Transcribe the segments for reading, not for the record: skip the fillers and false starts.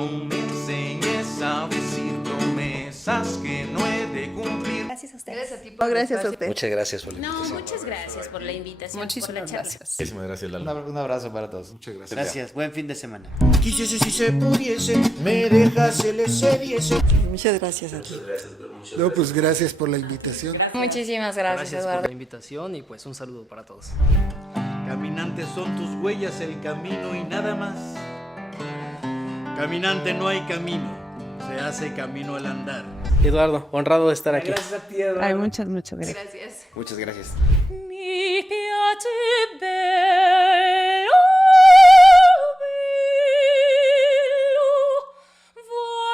no me enseñes a decir promesas que no he de cumplir. Gracias a ustedes. Gracias a ti por No, gracias a el usted. Muchas gracias por la No, invitación. muchas gracias por la invitación, por la Muchísimas charla. gracias. Muchísimas gracias, Lalo. Un abrazo para todos. Muchas gracias. Gracias, buen fin de semana. Quisiese si se pudiese, me dejase, le cediese. Muchas gracias a ti. No, pues gracias por la invitación. Muchísimas gracias, Gracias por Eduardo. la invitación y pues un saludo para todos. Caminantes son tus huellas, el camino y nada más. Caminante no hay camino, se hace camino al andar. Eduardo, honrado de estar aquí. Gracias a ti, Eduardo. Ay, muchas gracias. Gracias. Muchas gracias. Mi piace bello,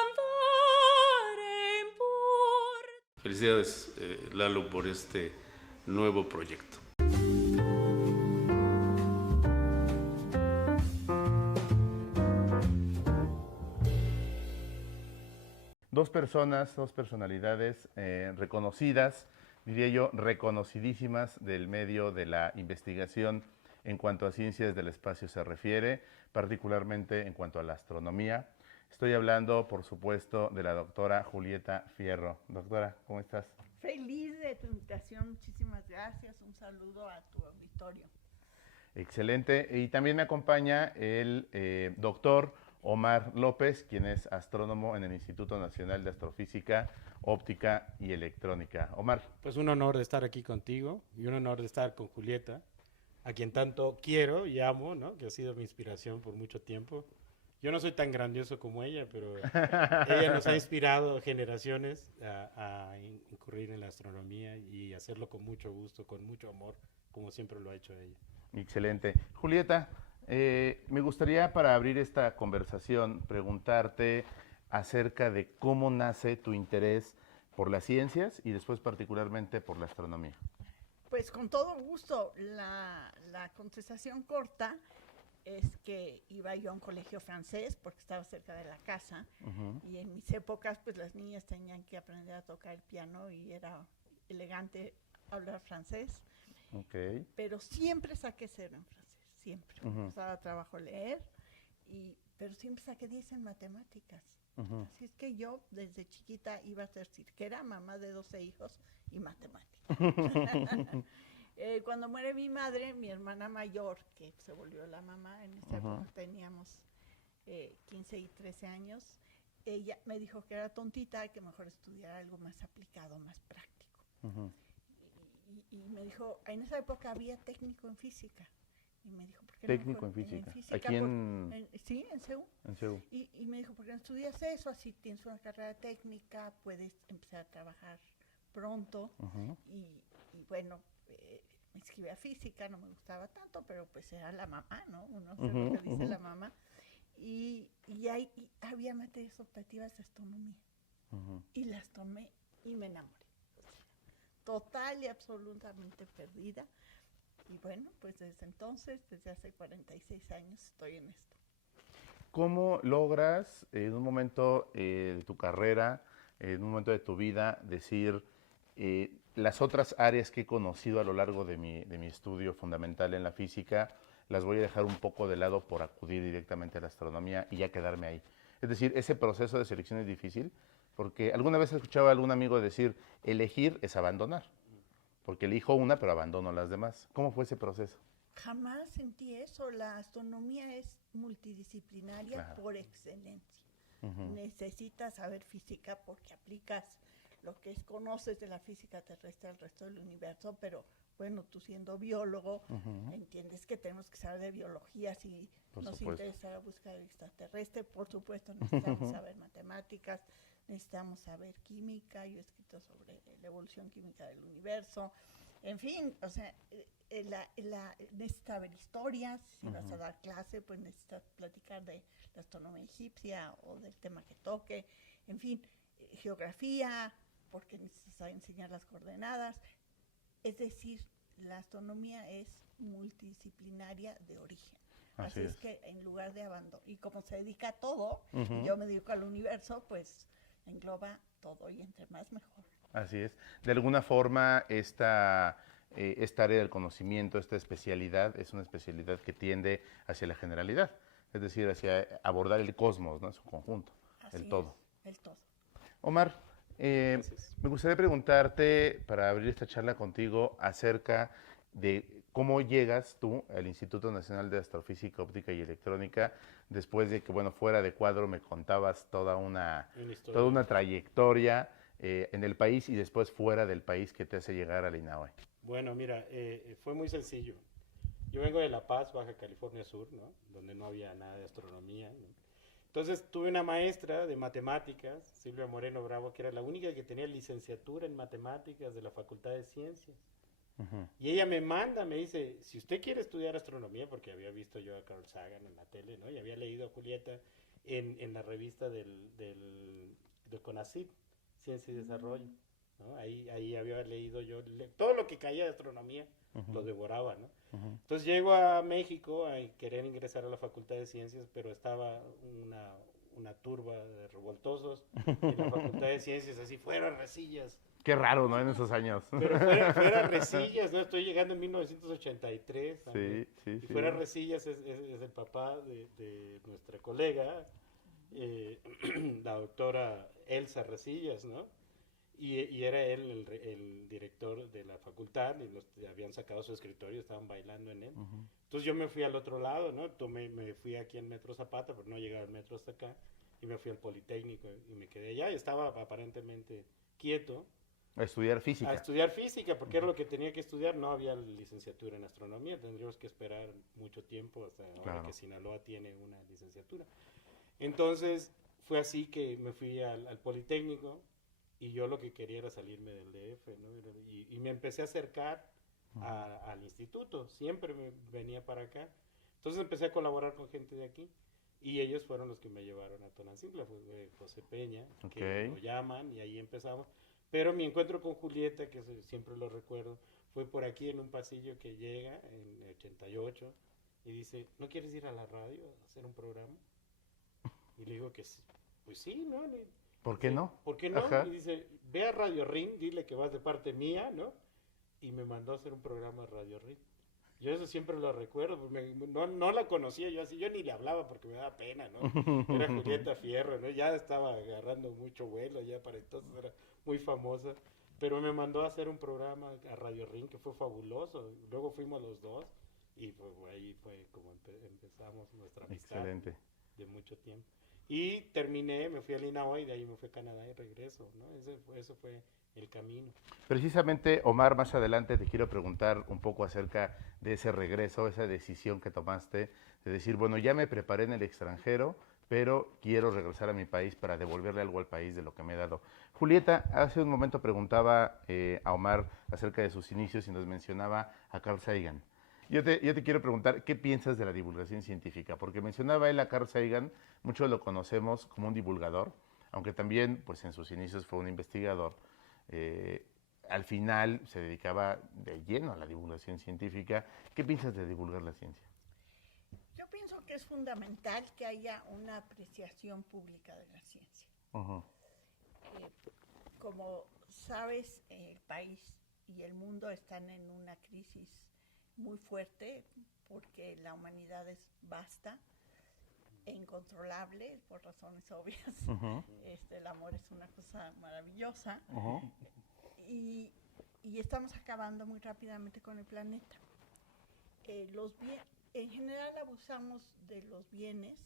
andare in porto. Felicidades, Lalo, por este nuevo proyecto. Dos personas, dos personalidades reconocidas, diría yo, reconocidísimas del medio de la investigación en cuanto a ciencias del espacio se refiere, particularmente en cuanto a la astronomía. Estoy hablando, por supuesto, de la doctora Julieta Fierro. Doctora, ¿cómo estás? Feliz de tu invitación, muchísimas gracias. Un saludo a tu auditorio. Excelente. Y también me acompaña el doctor Omar López, quien es astrónomo en el Instituto Nacional de Astrofísica, Óptica y Electrónica. Omar. Pues un honor de estar aquí contigo y un honor de estar con Julieta, a quien tanto quiero y amo, ¿no? Que ha sido mi inspiración por mucho tiempo. Yo no soy tan grandioso como ella, pero ella nos ha inspirado generaciones a incurrir en la astronomía y hacerlo con mucho gusto, con mucho amor, como siempre lo ha hecho ella. Excelente. Julieta, me gustaría para abrir esta conversación preguntarte acerca de cómo nace tu interés por las ciencias y después particularmente por la astronomía. Pues con todo gusto, la contestación corta es que iba yo a un colegio francés porque estaba cerca de la casa y en mis épocas pues las niñas tenían que aprender a tocar el piano y era elegante hablar francés, pero siempre saqué cero en francés, siempre. Me costaba trabajo leer, pero siempre saqué 10 en matemáticas. Así es que yo desde chiquita iba a ser cirquera, mamá de 12 hijos y matemática. Cuando muere mi madre, mi hermana mayor, que se volvió la mamá, en esa época teníamos 15 y 13 años, ella me dijo que era tontita, que mejor estudiara algo más aplicado, más práctico. Y me dijo, en esa época había técnico en física. Y me dijo, ¿por qué técnico no en física? Aquí sí, en CEU. En CEU. Y me dijo, ¿por qué no estudias eso? Así tienes una carrera técnica, puedes empezar a trabajar pronto. Y bueno, me inscribí a física, no me gustaba tanto, pero pues era la mamá, ¿no? Uno hace lo que dice la mamá. Y ahí había materias optativas de astronomía. Y las tomé y me enamoré. Total y absolutamente perdida. Y bueno, pues desde entonces, desde hace 46 años estoy en esto. ¿Cómo logras en un momento de tu carrera, en un momento de tu vida, decir las otras áreas que he conocido a lo largo de mi estudio fundamental en la física, las voy a dejar un poco de lado por acudir directamente a la astronomía y ya quedarme ahí? Es decir, ese proceso de selección es difícil, porque alguna vez escuchaba a algún amigo decir, elegir es abandonar, porque elijo una pero abandono las demás. ¿Cómo fue ese proceso? Jamás sentí eso. La astronomía es multidisciplinaria, claro, por excelencia. Necesitas saber física porque aplicas lo que conoces de la física terrestre al resto del universo, pero bueno, tú siendo biólogo, entiendes que tenemos que saber de biología si nos interesa la búsqueda de extraterrestre. Por supuesto, necesitamos saber matemáticas, necesitamos saber química. Yo he escrito sobre la evolución química del universo. En fin, o sea, necesitas saber historias. Si vas a dar clase, pues necesitas platicar de la astronomía egipcia o del tema que toque. En fin, geografía, porque necesitas enseñar las coordenadas. Es decir, la astronomía es multidisciplinaria de origen. Así es que en lugar de abandonar, y como se dedica a todo, y yo me dedico al universo, pues engloba todo y entre más mejor. Así es. De alguna forma, esta área del conocimiento, esta especialidad, es una especialidad que tiende hacia la generalidad. Es es decir, hacia abordar el cosmos, ¿no? En su conjunto, Así el todo. es, el todo. Omar, me gustaría preguntarte, para abrir esta charla contigo, acerca de cómo llegas tú al Instituto Nacional de Astrofísica, Óptica y Electrónica, después de que, bueno, fuera de cuadro me contabas toda una trayectoria en el país y después fuera del país que te hace llegar a la INAOE. Bueno, mira, fue muy sencillo. Yo vengo de La Paz, Baja California Sur, ¿no? Donde no había nada de astronomía, ¿no? Entonces tuve una maestra de matemáticas, Silvia Moreno Bravo, que era la única que tenía licenciatura en matemáticas de la Facultad de Ciencias. Y ella me dice, si usted quiere estudiar astronomía, porque había visto yo a Carl Sagan en la tele, ¿no? Y había leído a Julieta en la revista del CONACYT, Ciencia y Desarrollo, ¿no? Ahí había leído yo todo lo que caía de astronomía, lo devoraba, ¿no? Entonces llego a México a querer ingresar a la Facultad de Ciencias, pero estaba una turba de revoltosos en la Facultad de Ciencias, así fuera resillas. Qué raro, ¿no? En esos años. Pero fuera Resillas, ¿no? Estoy llegando en 1983. Sí. Fuera Resillas es el papá de nuestra colega, la doctora Elsa Resillas, ¿no? Y era él el director de la facultad, y los habían sacado su escritorio, estaban bailando en él. Entonces yo me fui al otro lado, ¿no? Me fui aquí en Metro Zapata, pero no llegaba al metro hasta acá, y me fui al Politécnico y me quedé allá, y estaba aparentemente quieto. A estudiar física. A estudiar física, porque era lo que tenía que estudiar. No había licenciatura en astronomía. Tendríamos que esperar mucho tiempo hasta ahora que Sinaloa tiene una licenciatura. Entonces, fue así que me fui al Politécnico y yo lo que quería era salirme del DF, ¿no? Y me empecé a acercar al instituto. Siempre me venía para acá. Entonces empecé a colaborar con gente de aquí. Y ellos fueron los que me llevaron a Tonantzintla. Fue José Peña, que lo llaman, y ahí empezamos. Pero mi encuentro con Julieta, que siempre lo recuerdo, fue por aquí en un pasillo que llega en 88 y dice, ¿no quieres ir a la radio a hacer un programa? Y le digo que sí. Pues sí, ¿no? ¿Por qué no? ¿Por qué no? Ajá. Y dice, ve a Radio Ring, dile que vas de parte mía, ¿no? Y me mandó a hacer un programa a Radio Ring. Yo eso siempre lo recuerdo, no la conocía yo así, yo ni le hablaba porque me daba pena, ¿no? Era Julieta Fierro, ¿no? Ya estaba agarrando mucho vuelo, ya para entonces era muy famosa, pero me mandó a hacer un programa a Radio Ring que fue fabuloso. Luego fuimos los dos y pues ahí fue como empezamos nuestra amistad. Excelente. De mucho tiempo. Y terminé, me fui a INAOE y de ahí me fui a Canadá y regreso, ¿no? Eso fue el camino. Precisamente, Omar, más adelante te quiero preguntar un poco acerca de ese regreso, esa decisión que tomaste de decir, bueno, ya me preparé en el extranjero, pero quiero regresar a mi país para devolverle algo al país de lo que me he dado. Julieta, hace un momento preguntaba a Omar acerca de sus inicios y nos mencionaba a Carl Sagan. Yo te quiero preguntar, ¿qué piensas de la divulgación científica? Porque mencionaba él a Carl Sagan, muchos lo conocemos como un divulgador, aunque también pues en sus inicios fue un investigador. Al final se dedicaba de lleno a la divulgación científica. ¿Qué piensas de divulgar la ciencia? Yo pienso que es fundamental que haya una apreciación pública de la ciencia. Como sabes, el país y el mundo están en una crisis muy fuerte porque la humanidad es vasta e incontrolable por razones obvias. El amor es una cosa maravillosa y estamos acabando muy rápidamente con el planeta. En general abusamos de los bienes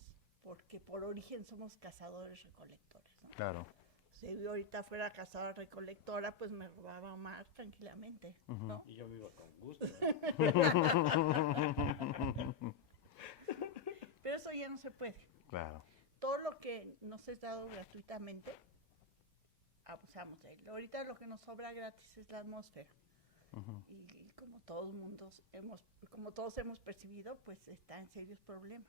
porque por origen somos cazadores-recolectores, ¿no? Claro. Si yo ahorita fuera cazadora-recolectora, pues me robaba Omar tranquilamente, ¿no? Y yo me iba con gusto. Pero eso ya no se puede. Claro. Todo lo que nos es dado gratuitamente, abusamos de él. Ahorita lo que nos sobra gratis es la atmósfera. Y como todos hemos percibido, pues está en serios problemas.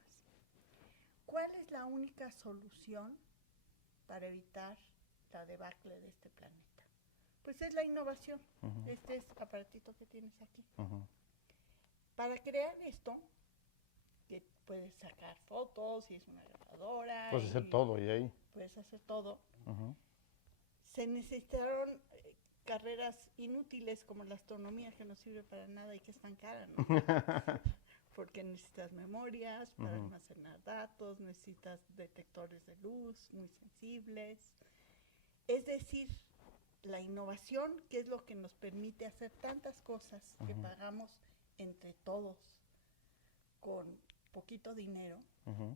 ¿Cuál es la única solución para evitar la debacle de este planeta? Pues es la innovación. Este es el aparatito que tienes aquí. Para crear esto, que puedes sacar fotos y es una grabadora. Puedes hacer todo y ahí. Puedes hacer todo. Se necesitaron carreras inútiles como la astronomía, que no sirve para nada y que es tan cara, ¿no? porque necesitas memorias para almacenar datos, necesitas detectores de luz muy sensibles. Es decir, la innovación, que es lo que nos permite hacer tantas cosas que pagamos entre todos con poquito dinero,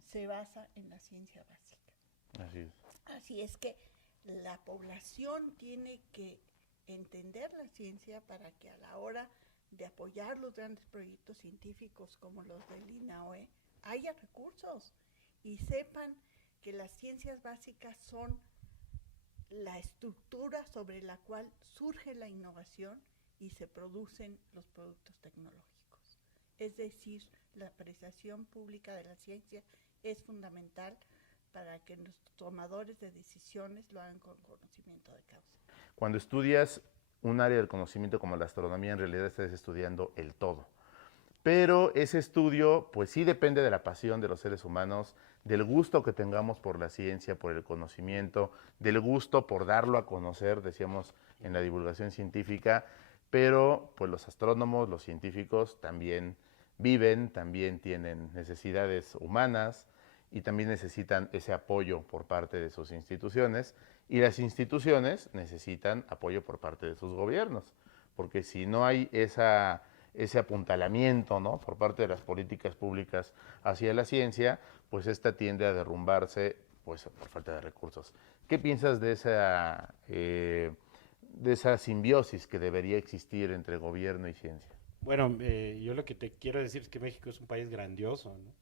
se basa en la ciencia básica. Así es. Así es que la población tiene que entender la ciencia para que a la hora de apoyar los grandes proyectos científicos como los del INAOE haya recursos y sepan que las ciencias básicas son la estructura sobre la cual surge la innovación y se producen los productos tecnológicos. Es decir, la apreciación pública de la ciencia es fundamental para que los tomadores de decisiones lo hagan con conocimiento de causa. Cuando estudias un área del conocimiento como la astronomía, en realidad estás estudiando el todo. Pero ese estudio, pues sí depende de la pasión de los seres humanos, del gusto que tengamos por la ciencia, por el conocimiento, del gusto por darlo a conocer, decíamos en la divulgación científica, pero pues los astrónomos, los científicos también viven, también tienen necesidades humanas y también necesitan ese apoyo por parte de sus instituciones, y las instituciones necesitan apoyo por parte de sus gobiernos, porque si no hay ese apuntalamiento, ¿no?, por parte de las políticas públicas hacia la ciencia, pues esta tiende a derrumbarse pues, por falta de recursos. ¿Qué piensas de esa simbiosis que debería existir entre gobierno y ciencia? Bueno, yo lo que te quiero decir es que México es un país grandioso, ¿no?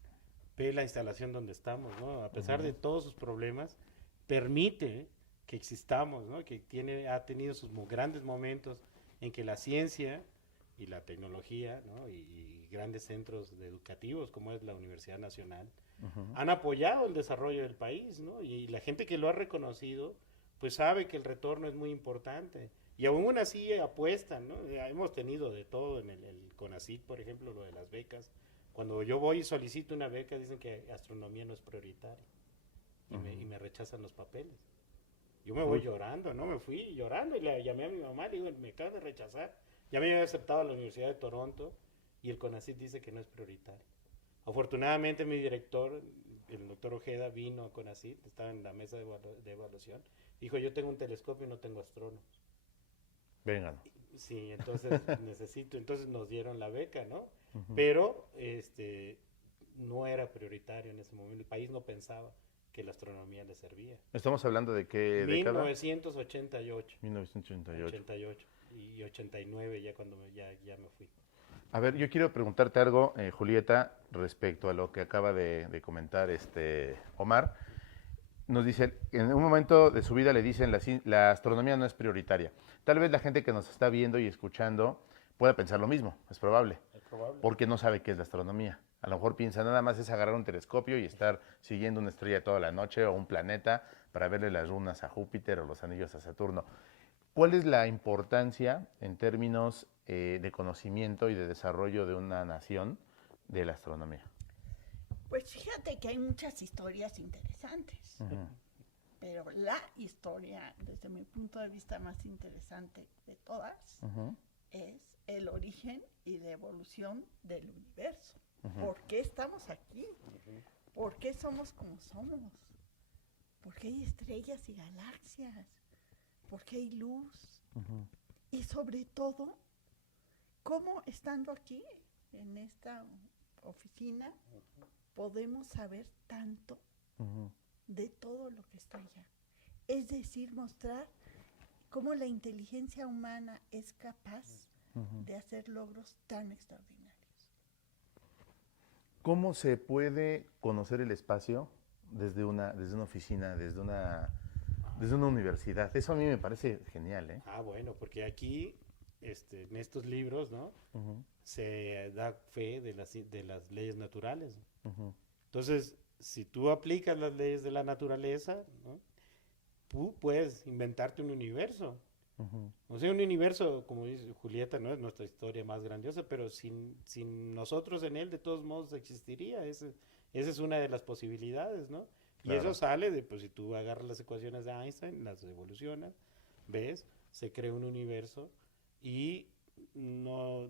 Ve la instalación donde estamos, ¿no? A pesar de todos sus problemas, permite que existamos, ¿no? Que ha tenido sus grandes momentos en que la ciencia y la tecnología, ¿no? y grandes centros educativos como es la Universidad Nacional han apoyado el desarrollo del país, ¿no? Y la gente que lo ha reconocido pues sabe que el retorno es muy importante y aún así apuestan, ¿no? Hemos tenido de todo en el CONACYT, por ejemplo, lo de las becas. Cuando yo voy y solicito una beca dicen que astronomía no es prioritaria y me rechazan los papeles. Yo me voy llorando, ¿no? Me fui llorando y le llamé a mi mamá, le digo, me acaban de rechazar. Ya me había aceptado a la Universidad de Toronto y el CONACYT dice que no es prioritario. Afortunadamente mi director, el doctor Ojeda, vino a CONACYT, estaba en la mesa de evaluación, dijo, yo tengo un telescopio y no tengo astrónomos. Vengan. Sí, entonces entonces nos dieron la beca, ¿no? Pero no era prioritario en ese momento, el país no pensaba que la astronomía le servía. ¿Estamos hablando de qué década? 1988. 1988. 88 y 89 ya cuando ya me fui. A ver, yo quiero preguntarte algo, Julieta, respecto a lo que acaba de comentar Omar. Nos dice, en un momento de su vida le dicen la astronomía no es prioritaria. Tal vez la gente que nos está viendo y escuchando pueda pensar lo mismo, es probable. Porque no sabe qué es la astronomía. A lo mejor piensa nada más es agarrar un telescopio y estar siguiendo una estrella toda la noche o un planeta para verle las lunas a Júpiter o los anillos a Saturno. ¿Cuál es la importancia en términos de conocimiento y de desarrollo de una nación de la astronomía? Pues fíjate que hay muchas historias interesantes, pero la historia, desde mi punto de vista más interesante de todas, es el origen y la evolución del universo. ¿Por qué estamos aquí? ¿Por qué somos como somos? ¿Por qué hay estrellas y galaxias? ¿Por qué hay luz? Y sobre todo, ¿cómo estando aquí, en esta oficina, podemos saber tanto de todo lo que está allá? Es decir, mostrar cómo la inteligencia humana es capaz de hacer logros tan extraordinarios. ¿Cómo se puede conocer el espacio desde una oficina, desde una universidad? Eso a mí me parece genial, ¿eh? Ah, bueno, porque aquí, en estos libros, ¿no? Se da fe de las leyes naturales. Entonces, si tú aplicas las leyes de la naturaleza, ¿no? Tú puedes inventarte un universo. O sea, un universo, como dice Julieta, no es nuestra historia más grandiosa, pero sin nosotros en él, de todos modos existiría. Esa es una de las posibilidades, ¿no? Claro. Y eso sale de, pues si tú agarras las ecuaciones de Einstein, las evolucionas, ves, se crea un universo y no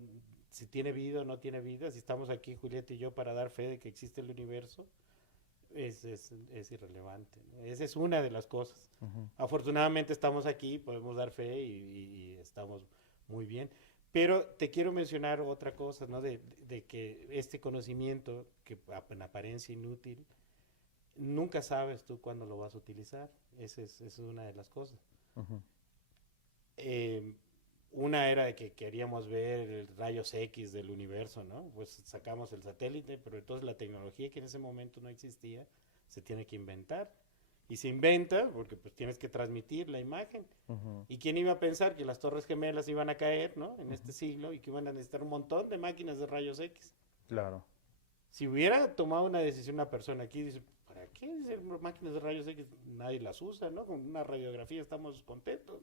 si tiene vida o no tiene vida, si estamos aquí Julieta y yo para dar fe de que existe el universo, es irrelevante, ¿no? Esa es una de las cosas. Afortunadamente estamos aquí, podemos dar fe y estamos muy bien. Pero te quiero mencionar otra cosa, ¿no? De que este conocimiento, que en apariencia inútil, nunca sabes tú cuándo lo vas a utilizar. Esa es una de las cosas. Una era de que queríamos ver rayos X del universo, ¿no? Pues sacamos el satélite, pero entonces la tecnología que en ese momento no existía, se tiene que inventar. Y se inventa porque pues tienes que transmitir la imagen. ¿Y quién iba a pensar que las Torres Gemelas iban a caer, ¿no? En este siglo y que iban a necesitar un montón de máquinas de rayos X? Claro. Si hubiera tomado una decisión una persona aquí, dice, ¿para qué hacer máquinas de rayos X? Nadie las usa, ¿no? Con una radiografía estamos contentos.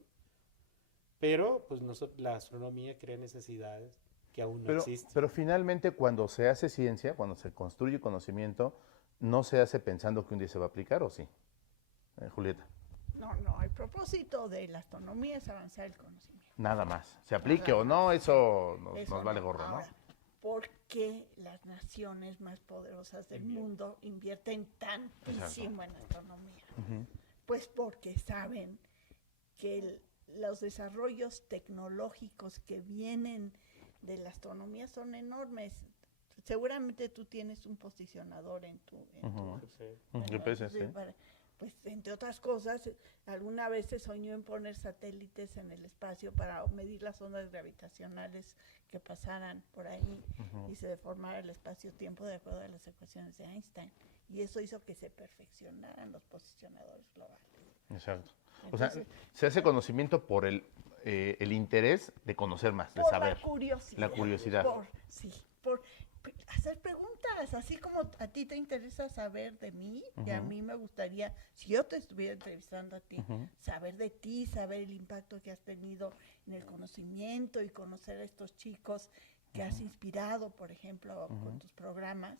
Pero pues la astronomía crea necesidades que aún no existen. Pero finalmente cuando se hace ciencia, cuando se construye conocimiento, no se hace pensando que un día se va a aplicar, ¿o sí? Julieta. No, el propósito de la astronomía es avanzar el conocimiento. Nada más. Se aplique o no, eso nos vale gorro, ¿no? Ahora, ¿por qué las naciones más poderosas del mundo invierten tantísimo en astronomía? Pues porque saben que los desarrollos tecnológicos que vienen de la astronomía son enormes. Seguramente tú tienes un posicionador en tu GPS, sí. Pues entre otras cosas, alguna vez se soñó en poner satélites en el espacio para medir las ondas gravitacionales que pasaran por ahí y se deformara el espacio-tiempo de acuerdo a las ecuaciones de Einstein. Y eso hizo que se perfeccionaran los posicionadores globales. Exacto. Entonces, o sea, se hace conocimiento por el interés de conocer más, de saber. La curiosidad. La curiosidad. Por hacer preguntas, así como a ti te interesa saber de mí, y a mí me gustaría, si yo te estuviera entrevistando a ti, saber de ti, saber el impacto que has tenido en el conocimiento y conocer a estos chicos que has inspirado, por ejemplo, con tus programas,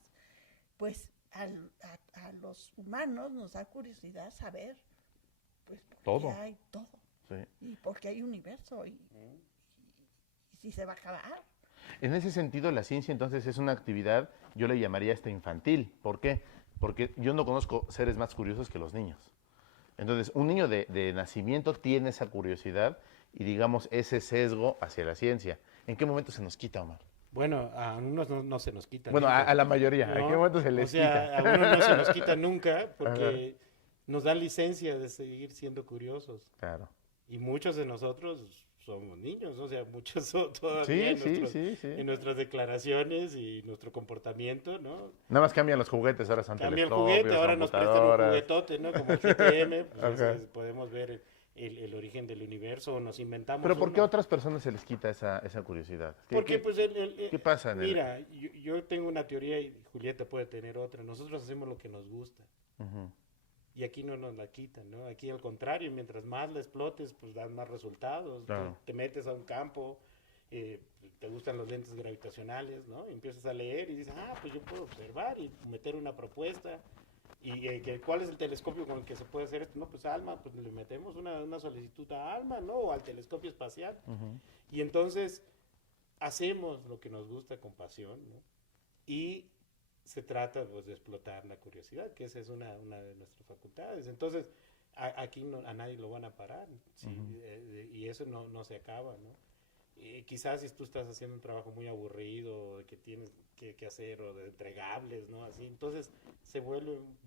pues a los humanos nos da curiosidad saber, pues, por qué hay todo, y por qué hay universo, y si se va a acabar. En ese sentido, la ciencia entonces es una actividad, yo le llamaría infantil. ¿Por qué? Porque yo no conozco seres más curiosos que los niños. Entonces, un niño de nacimiento tiene esa curiosidad y, digamos, ese sesgo hacia la ciencia. ¿En qué momento se nos quita, Omar? Bueno, a unos no se nos quita. Bueno, a la mayoría. ¿En qué momento se les quita? A unos no se nos quita nunca porque nos dan licencia de seguir siendo curiosos. Claro. Y muchos de nosotros somos niños, o sea, muchos son todavía en nuestras declaraciones y nuestro comportamiento, ¿no? Nada más cambian los juguetes, ahora son Cambia el telescopios, juguete, ahora nos prestan un juguetote, ¿no? Como el GTM, pues podemos ver el origen del universo, nos inventamos. ¿Pero por qué a otras personas se les quita esa curiosidad? Porque pues ¿qué pasa? Mira, yo tengo una teoría y Julieta puede tener otra. Nosotros hacemos lo que nos gusta. Y aquí no nos la quitan, ¿no? Aquí al contrario, mientras más la explotes, pues dan más resultados. Claro. Te metes a un campo, te gustan los lentes gravitacionales, ¿no? Y empiezas a leer y dices, pues yo puedo observar y meter una propuesta. ¿Y cuál es el telescopio con el que se puede hacer esto? No, pues ALMA, pues le metemos una solicitud a ALMA, ¿no? O al telescopio espacial. Y entonces hacemos lo que nos gusta con pasión, ¿no? Y se trata pues, de explotar la curiosidad, que esa es una de nuestras facultades. Entonces, aquí a nadie lo van a parar, ¿sí? Y eso no se acaba, ¿no? Quizás si tú estás haciendo un trabajo muy aburrido, que tienes que hacer, o de entregables, ¿no? Así, entonces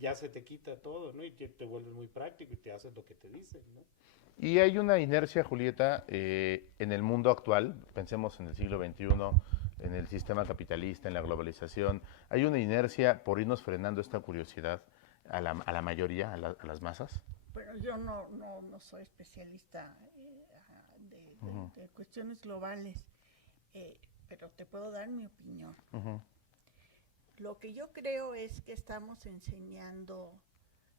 ya se te quita todo, ¿no? Y te vuelves muy práctico y te haces lo que te dicen, ¿no? Y hay una inercia, Julieta, en el mundo actual, pensemos en el siglo XXI, en el sistema capitalista, en la globalización, hay una inercia por irnos frenando esta curiosidad a la mayoría, a las masas. Pero yo no soy especialista de cuestiones globales, pero te puedo dar mi opinión. Lo que yo creo es que estamos enseñando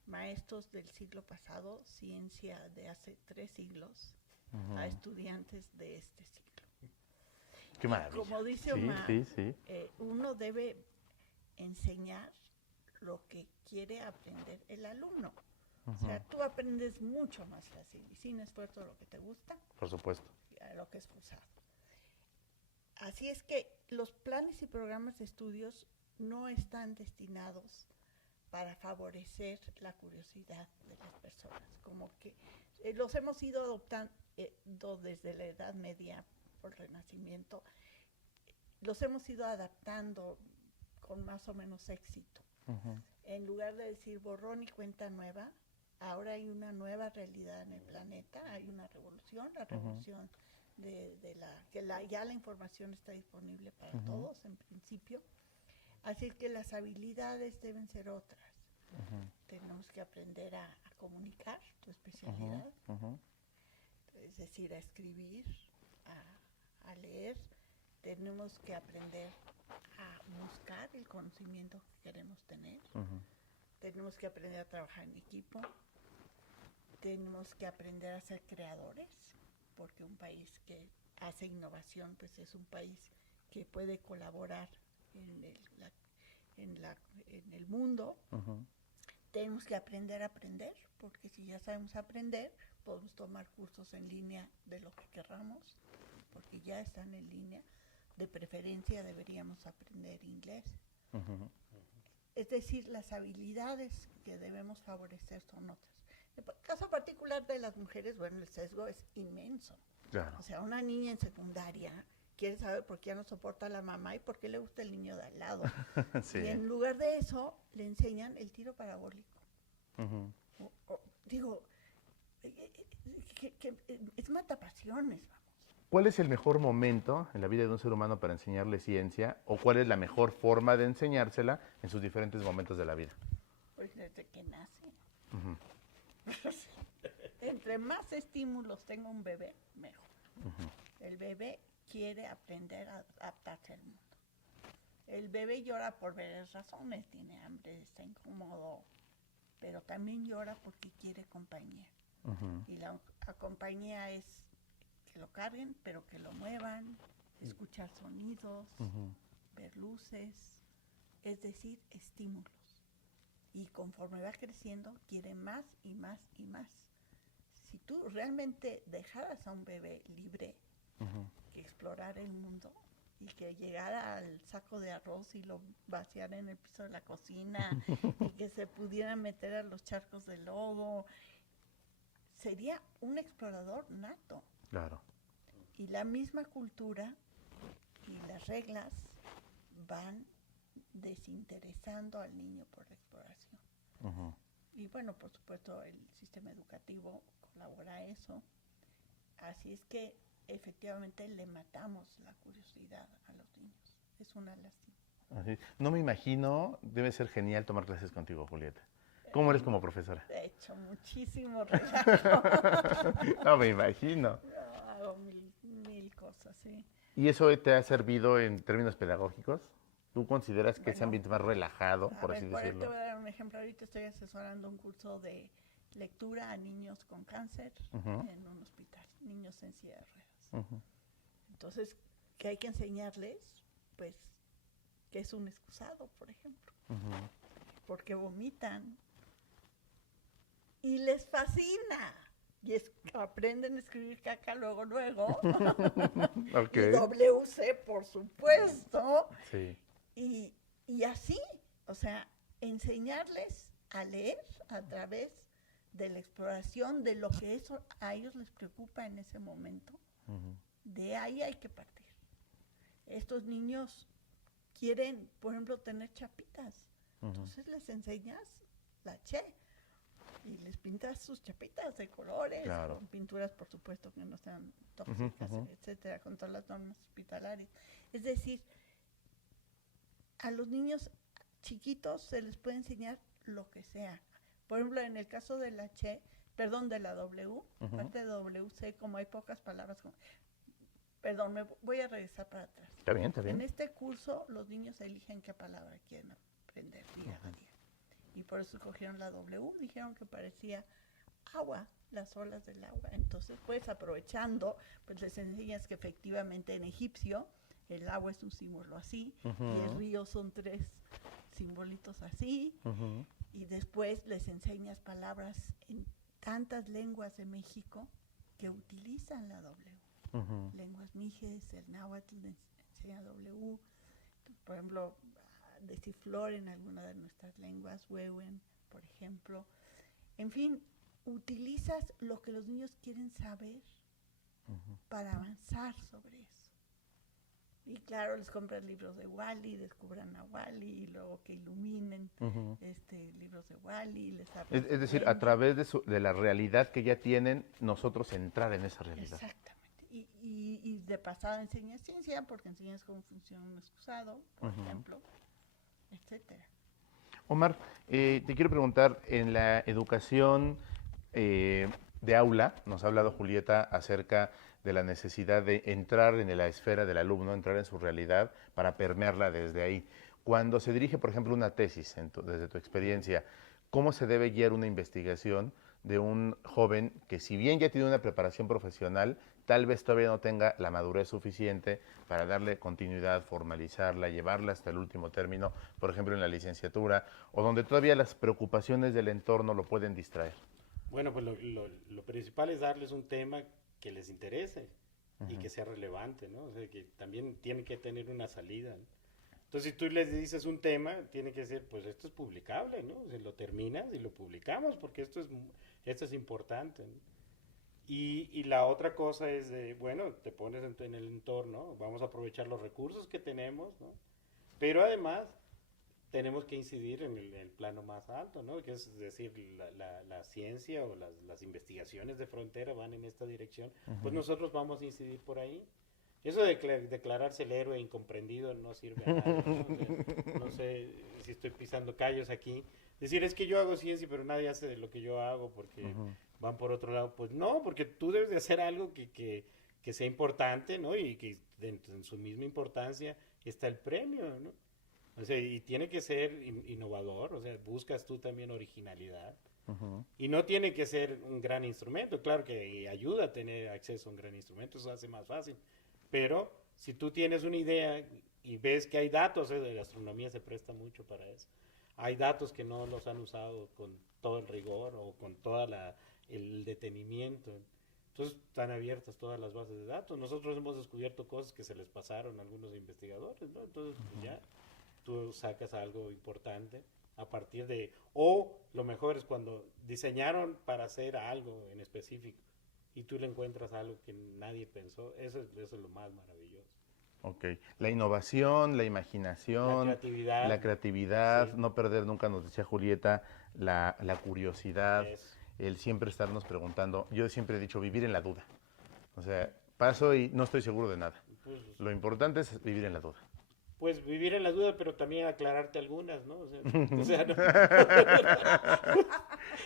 maestros del siglo pasado, ciencia de hace 3 siglos, a estudiantes de este siglo. Qué maravilla. Como dice Omar, uno debe enseñar lo que quiere aprender el alumno. O sea, tú aprendes mucho más fácil y sin esfuerzo lo que te gusta. Por supuesto. A lo que es forzado. Así es que los planes y programas de estudios no están destinados para favorecer la curiosidad de las personas, como que los hemos ido adoptando desde la Edad Media por el Renacimiento, los hemos ido adaptando con más o menos éxito. En lugar de decir borrón y cuenta nueva, ahora hay una nueva realidad en el planeta, hay una revolución, la revolución ya la información está disponible para todos en principio, así que las habilidades deben ser otras. Tenemos que aprender a comunicar tu especialidad, es decir, a escribir, a leer. Tenemos que aprender a buscar el conocimiento que queremos tener. Tenemos que aprender a trabajar en equipo. Tenemos que aprender a ser creadores, porque un país que hace innovación, pues es un país que puede colaborar en el mundo. Tenemos que aprender a aprender, porque si ya sabemos aprender, podemos tomar cursos en línea de lo que querramos, porque ya están en línea. De preferencia deberíamos aprender inglés. Es decir, las habilidades que debemos favorecer son otras. En el caso particular de las mujeres, bueno, el sesgo es inmenso. Claro. O sea, una niña en secundaria quiere saber por qué ya no soporta a la mamá y por qué le gusta el niño de al lado. Sí. Y en lugar de eso, le enseñan el tiro parabólico. Digo, que es matapasiones, vamos. ¿Cuál es el mejor momento en la vida de un ser humano para enseñarle ciencia o cuál es la mejor forma de enseñársela en sus diferentes momentos de la vida? Pues desde que nace. Entre más estímulos tenga un bebé, mejor. El bebé quiere aprender a adaptarse al mundo. El bebé llora por varias razones, tiene hambre, está incómodo, pero también llora porque quiere compañía. Y la compañía es que lo carguen, pero que lo muevan, escuchar sonidos, ver luces, es decir, estímulos. Y conforme va creciendo, quiere más y más y más. Si tú realmente dejaras a un bebé libre, que explorara el mundo y que llegara al saco de arroz y lo vaciara en el piso de la cocina y que se pudiera meter a los charcos de lodo, sería un explorador nato. Claro. Y la misma cultura y las reglas van desinteresando al niño por la exploración. Y bueno, por supuesto, el sistema educativo colabora a eso. Así es que efectivamente le matamos la curiosidad a los niños. Es una lástima. Así. No me imagino, debe ser genial tomar clases contigo, Julieta. ¿Cómo eres como profesora? He hecho muchísimo relajo. No me imagino. Hago mil cosas, sí. ¿Y eso te ha servido en términos pedagógicos? ¿Tú consideras que ese ambiente más relajado, por así decirlo? Te voy a dar un ejemplo. Ahorita estoy asesorando un curso de lectura a niños con cáncer en un hospital, niños en silla de ruedas. Entonces, ¿qué hay que enseñarles? Pues, que es un excusado, por ejemplo. Porque vomitan. Y les fascina. Y aprenden a escribir caca luego. Okay. Y WC, por supuesto. Sí. Y así, o sea, enseñarles a leer a través de la exploración de lo que eso a ellos les preocupa en ese momento. De ahí hay que partir. Estos niños quieren, por ejemplo, tener chapitas. Entonces les enseñas la Che y les pintas sus chapitas de colores, claro, con pinturas, por supuesto, que no sean tóxicas, etcétera, con todas las normas hospitalarias. Es decir, a los niños chiquitos se les puede enseñar lo que sea. Por ejemplo, en el caso de la Che, perdón, de la W, parte de WC, como hay pocas palabras, perdón, me voy a regresar para atrás. Está bien, está bien. En este curso, los niños eligen qué palabra quieren aprender día a día. Y por eso escogieron la W, dijeron que parecía agua, las olas del agua. Entonces, pues aprovechando, pues les enseñas que efectivamente en egipcio el agua es un símbolo así, y el río son 3 simbolitos así, y después les enseñas palabras en tantas lenguas de México que utilizan la W. Lenguas mijes, el náhuatl, enseña W. Por ejemplo, descifrar en alguna de nuestras lenguas, Wewen, por ejemplo. En fin, utilizas lo que los niños quieren saber para avanzar sobre eso. Y claro, les compras libros de Wally, descubran a Wally, y luego que iluminen libros de Wally. Es decir, a través de la realidad que ya tienen, nosotros entrar en esa realidad. Exactamente. Y de pasada enseñas ciencia, porque enseñas cómo funciona un excusado, por ejemplo, etcétera. Omar, te quiero preguntar, en la educación de aula, nos ha hablado Julieta acerca de la necesidad de entrar en la esfera del alumno, entrar en su realidad para permearla desde ahí. Cuando se dirige, por ejemplo, una tesis, desde tu experiencia, ¿cómo se debe guiar una investigación de un joven que, si bien ya tiene una preparación profesional, tal vez todavía no tenga la madurez suficiente para darle continuidad, formalizarla, llevarla hasta el último término, por ejemplo, en la licenciatura, o donde todavía las preocupaciones del entorno lo pueden distraer? Bueno, pues lo principal es darles un tema que les interese y que sea relevante, ¿no? O sea, que también tiene que tener una salida, ¿no? Entonces, si tú les dices un tema, tiene que ser, pues esto es publicable, ¿no? O sea, lo terminas y lo publicamos porque esto es importante, ¿no? Y la otra cosa es, bueno, te pones en el entorno, vamos a aprovechar los recursos que tenemos, ¿no? Pero además tenemos que incidir en el plano más alto, ¿no? Que es decir, la ciencia o las investigaciones de frontera van en esta dirección, pues nosotros vamos a incidir por ahí. Eso de declararse el héroe incomprendido no sirve a nada, ¿no? O sea, no sé si estoy pisando callos aquí. Decir, es que yo hago ciencia, pero nadie hace de lo que yo hago porque van por otro lado. Pues no, porque tú debes de hacer algo que sea importante, ¿no? Y que en su misma importancia está el premio, ¿no? O sea, y tiene que ser innovador, o sea, buscas tú también originalidad. Y no tiene que ser un gran instrumento, claro que ayuda a tener acceso a un gran instrumento, eso hace más fácil. Pero si tú tienes una idea y ves que hay datos, la astronomía se presta mucho para eso. Hay datos que no los han usado con todo el rigor o con todo el detenimiento. Entonces están abiertas todas las bases de datos. Nosotros hemos descubierto cosas que se les pasaron a algunos investigadores, ¿no? Entonces pues ya tú sacas algo importante a partir de... O lo mejor es cuando diseñaron para hacer algo en específico y tú le encuentras algo que nadie pensó. Eso es lo más maravilloso. Ok. La innovación, la imaginación, la creatividad, sí. No perder nunca, nos decía Julieta, la curiosidad, el siempre estarnos preguntando. Yo siempre he dicho vivir en la duda. O sea, paso y no estoy seguro de nada. Pues, lo importante es vivir en la duda. Pues vivir en la duda, pero también aclararte algunas, ¿no? O sea no.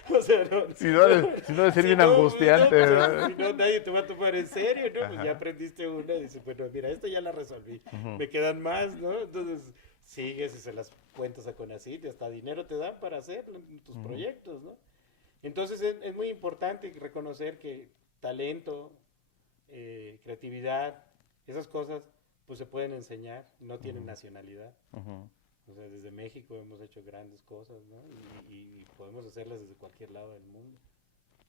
O sea, no. Si no de ser bien angustiante, ¿verdad? Si no, nadie te va a tomar en serio, ¿no? Pues ya aprendiste una y dices, bueno, mira, esto ya la resolví. Me quedan más, ¿no? Entonces sigues y se las cuentas a CONACYT y hasta dinero te dan para hacer tus proyectos, ¿no? Entonces es muy importante reconocer que talento, creatividad, esas cosas pues se pueden enseñar, no tienen nacionalidad. O sea, desde México hemos hecho grandes cosas, ¿no? Y podemos hacerlas desde cualquier lado del mundo.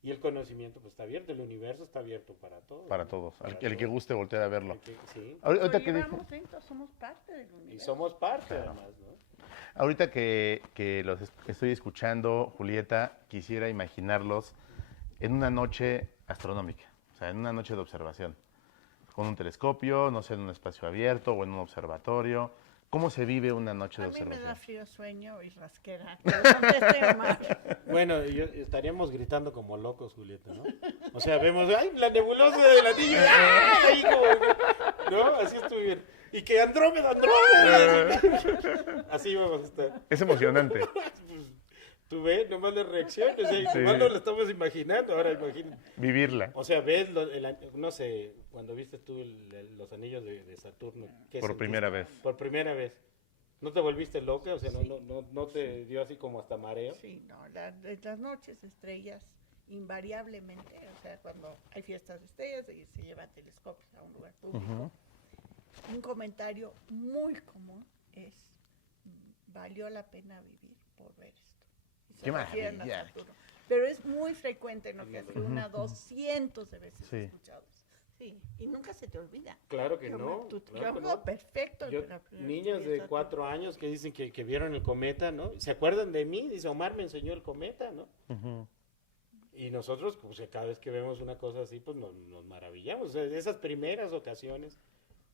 Y el conocimiento pues está abierto, el universo está abierto para todos. Para todos, el que guste voltear a verlo. Sí. Ahorita que somos parte del universo. Y somos parte además, ¿no? Ahorita que los estoy escuchando, Julieta, quisiera imaginarlos en una noche astronómica, o sea, en una noche de observación. Con un telescopio, no sé, en un espacio abierto o en un observatorio. ¿Cómo se vive una noche de observación? A mí me da frío, sueño y rasquera. Bueno, estaríamos gritando como locos, Julieta, ¿no? O sea, vemos, ¡ay, la nebulosa del anillo! ¡Ay! ¿No? Así estuvieron. Y que Andrómeda. Así vamos a estar. Es emocionante. Tú ves, nomás la reacción, o sea, nomás no lo estamos imaginando, ahora imagínate. Vivirla. O sea, ves, no sé, cuando viste tú los anillos de Saturno. Por primera vez. Por primera vez. ¿No te volviste loca? O sea, no te dio así como hasta mareo. Sí, no, las noches estrellas, invariablemente, o sea, cuando hay fiestas de estrellas y se llevan telescopios a un lugar público, un comentario muy común es, valió la pena vivir por ver esto. ¡Qué maravilla! Pero es muy frecuente, ¿no? Que hace 200 de veces he escuchado eso. Sí, y nunca se te olvida. Claro que Yo no. Yo claro que hago no. perfecto. Yo- la primera niños vez, de Sato. 4 años que dicen que vieron el cometa, ¿no? ¿Se acuerdan de mí? Dice, Omar me enseñó el cometa, ¿no? Y nosotros, pues, cada vez que vemos una cosa así, pues nos maravillamos. O sea, de esas primeras ocasiones,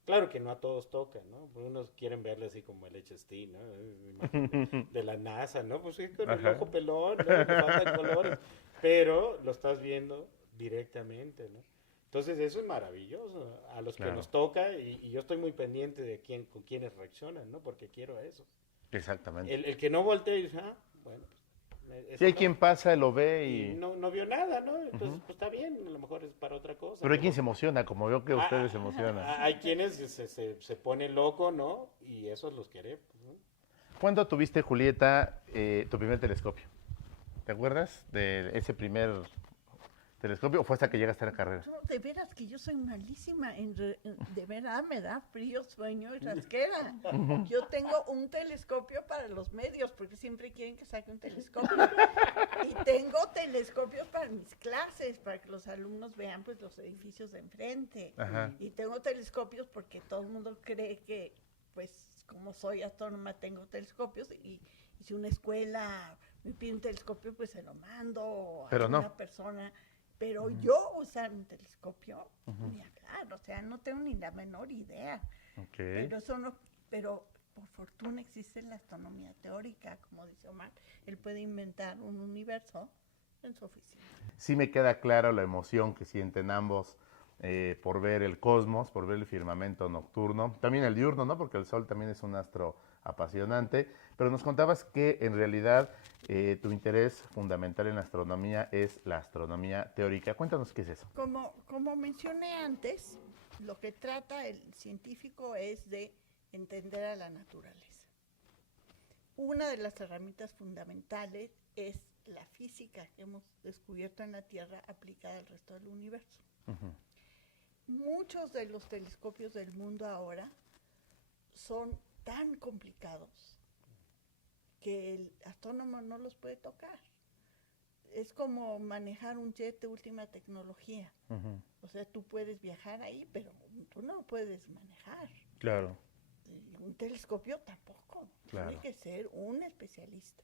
claro que no a todos toca, ¿no? Pues unos quieren verle así como el HST, ¿no? De la NASA, ¿no? Pues sí, con el ojo pelón, ¿no? Le faltan colores, pero lo estás viendo directamente, ¿no? Entonces eso es maravilloso, a los que Claro. nos toca, y yo estoy muy pendiente de con quiénes reaccionan, ¿no? Porque quiero eso. Exactamente. El que no voltea y dice, bueno, pues... Si hay quien pasa, lo ve y y... no vio nada, ¿no? Entonces, pues está bien, a lo mejor es para otra cosa. Pero hay quien se emociona, como veo que ustedes se emocionan. Hay quienes se pone loco, ¿no? Y esos los queremos, ¿no? ¿Cuándo tuviste, Julieta, tu primer telescopio? ¿Te acuerdas de ese primer telescopio o fue hasta que llegaste a la carrera? No, de veras que yo soy malísima, de verdad me da frío, sueño y rasquera. Yo tengo un telescopio para los medios, porque siempre quieren que saque un telescopio. Y tengo telescopios para mis clases, para que los alumnos vean pues los edificios de enfrente. Ajá. Y tengo telescopios porque todo el mundo cree que, pues, como soy astrónoma, tengo telescopios y si una escuela me pide un telescopio, pues se lo mando Pero a no. una persona. Pero yo usar un telescopio, ni hablar, o sea, no tengo ni la menor idea. Ok. Pero por fortuna existe la astronomía teórica, como dice Omar, él puede inventar un universo en su oficina. Sí me queda clara la emoción que sienten ambos por ver el cosmos, por ver el firmamento nocturno, también el diurno, ¿no? Porque el sol también es un astro apasionante, pero nos contabas que en realidad tu interés fundamental en la astronomía es la astronomía teórica. Cuéntanos qué es eso. Como mencioné antes, lo que trata el científico es de entender a la naturaleza. Una de las herramientas fundamentales es la física que hemos descubierto en la Tierra aplicada al resto del universo. Muchos de los telescopios del mundo ahora son tan complicados que el astrónomo no los puede tocar. Es como manejar un jet de última tecnología. O sea, tú puedes viajar ahí, pero tú no lo puedes manejar. Claro. Un telescopio tampoco. Claro. Tiene que ser un especialista.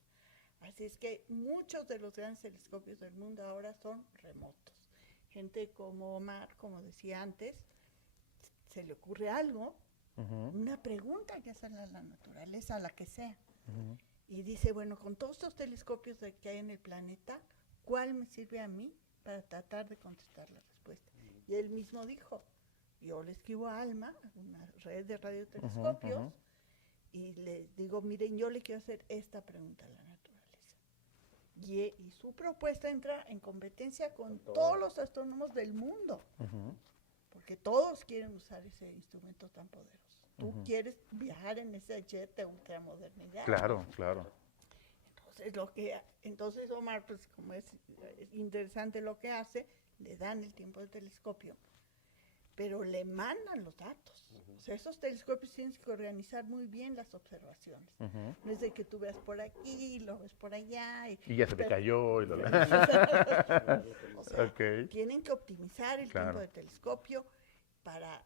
Así es que muchos de los grandes telescopios del mundo ahora son remotos. Gente como Omar, como decía antes, se le ocurre algo, una pregunta que hacerle a la naturaleza, a la que sea. Y dice, bueno, con todos estos telescopios que hay en el planeta, ¿cuál me sirve a mí para tratar de contestar la respuesta? Y él mismo dijo, yo le escribo a ALMA, una red de radiotelescopios, y les digo, miren, yo le quiero hacer esta pregunta a la naturaleza. Y su propuesta entra en competencia con todos los astrónomos del mundo, porque todos quieren usar ese instrumento tan poderoso. Tú quieres viajar en ese jet de ultramodernidad. Claro, claro. Entonces Omar, pues como es interesante lo que hace, le dan el tiempo del telescopio, pero le mandan los datos. O sea, esos telescopios tienes que organizar muy bien las observaciones. No es de que tú veas por aquí, lo ves por allá. Y ya se me cayó. Y lo... o sea, Okay. Tienen que optimizar el tiempo del telescopio para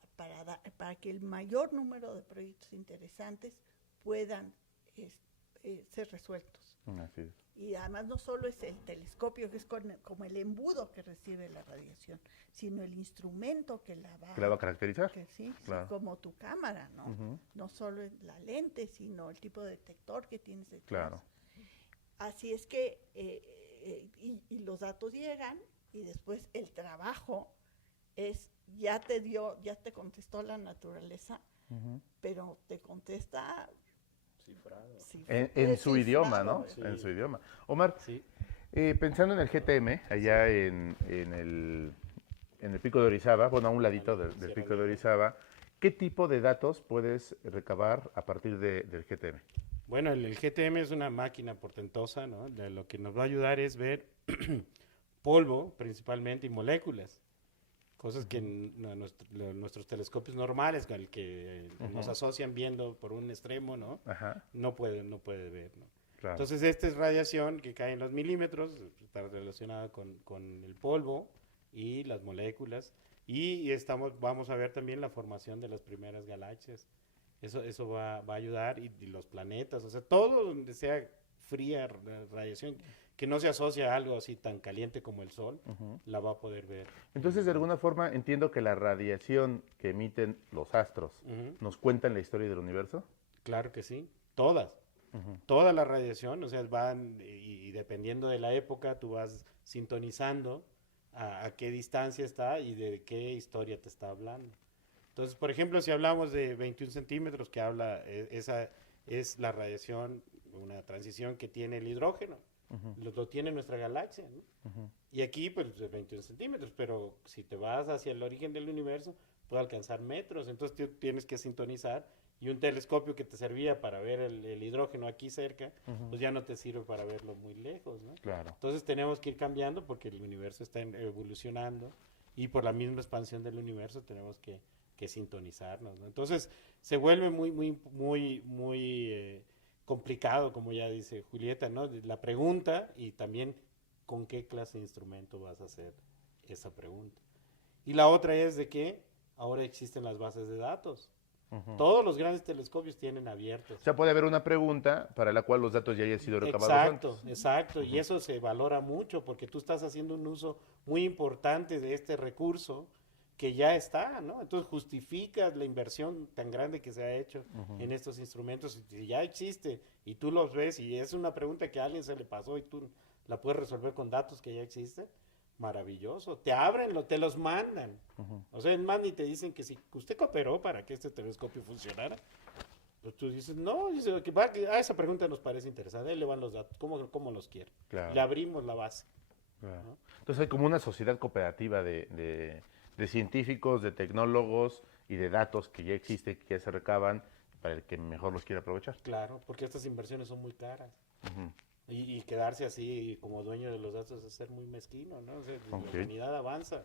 que el mayor número de proyectos interesantes puedan ser resueltos. Así es. Y además no solo es el telescopio, que es como el embudo que recibe la radiación, sino el instrumento que la va a caracterizar. Sí, claro. como tu cámara, ¿no? No solo es la lente, sino el tipo de detector que tienes detrás. Claro. Así es que, y los datos llegan, y después el trabajo es, ya te contestó la naturaleza, pero te contesta... En su idioma, ¿no? Sí. En su idioma. Omar, Sí. pensando en el GTM, allá en el Pico de Orizaba, bueno, a un ladito del Pico de Orizaba, ¿qué tipo de datos puedes recabar a partir del GTM? Bueno, el GTM es una máquina portentosa, ¿no? Lo que nos va a ayudar es ver polvo, principalmente, y moléculas. Cosas que nuestros telescopios normales, con el que nos asocian viendo por un extremo, ¿no? No puede ver, ¿no? Claro. Entonces, esta es radiación que cae en los milímetros, está relacionada con el polvo y las moléculas. Y vamos a ver también la formación de las primeras galaxias. Eso va a ayudar, y los planetas, o sea, todo donde sea fría radiación, que no se asocia a algo así tan caliente como el Sol, la va a poder ver. Entonces, de alguna forma, entiendo que la radiación que emiten los astros nos cuentan la historia del universo. Claro que sí, todas. Toda la radiación, o sea, y dependiendo de la época, tú vas sintonizando a qué distancia está y de qué historia te está hablando. Entonces, por ejemplo, si hablamos de 21 centímetros, que esa es la radiación, una transición que tiene el hidrógeno, lo tiene nuestra galaxia, ¿no? Y aquí, pues, 21 centímetros, pero si te vas hacia el origen del universo, puede alcanzar metros, entonces tú tienes que sintonizar, y un telescopio que te servía para ver el hidrógeno aquí cerca, pues ya no te sirve para verlo muy lejos, ¿no? Claro. Entonces tenemos que ir cambiando porque el universo está evolucionando, y por la misma expansión del universo tenemos que sintonizarnos, ¿no? Entonces se vuelve muy complicado, como ya dice Julieta, ¿no? La pregunta, y también con qué clase de instrumento vas a hacer esa pregunta. Y la otra es de que ahora existen las bases de datos. Todos los grandes telescopios tienen abiertos. O sea, puede haber una pregunta para la cual los datos ya hayan sido recabados. Exacto. Y eso se valora mucho porque tú estás haciendo un uso muy importante de este recurso que ya está, ¿no? Entonces justificas la inversión tan grande que se ha hecho en estos instrumentos. Si ya existe y tú los ves y es una pregunta que a alguien se le pasó y tú la puedes resolver con datos que ya existen, maravilloso. Te abren, te los mandan. O sea, es más, ni te dicen que si usted cooperó para que este telescopio funcionara. Pues tú dices, no, dice, esa pregunta nos parece interesante. Ahí le van los datos, ¿cómo los quiere? Claro. Le abrimos la base. Claro. ¿No? Entonces hay como una sociedad cooperativa de científicos, de tecnólogos y de datos que ya existen, que ya se recaban, para el que mejor los quiera aprovechar. Claro, porque estas inversiones son muy caras. Y quedarse así como dueño de los datos es ser muy mezquino, ¿no? O sea, la humanidad avanza,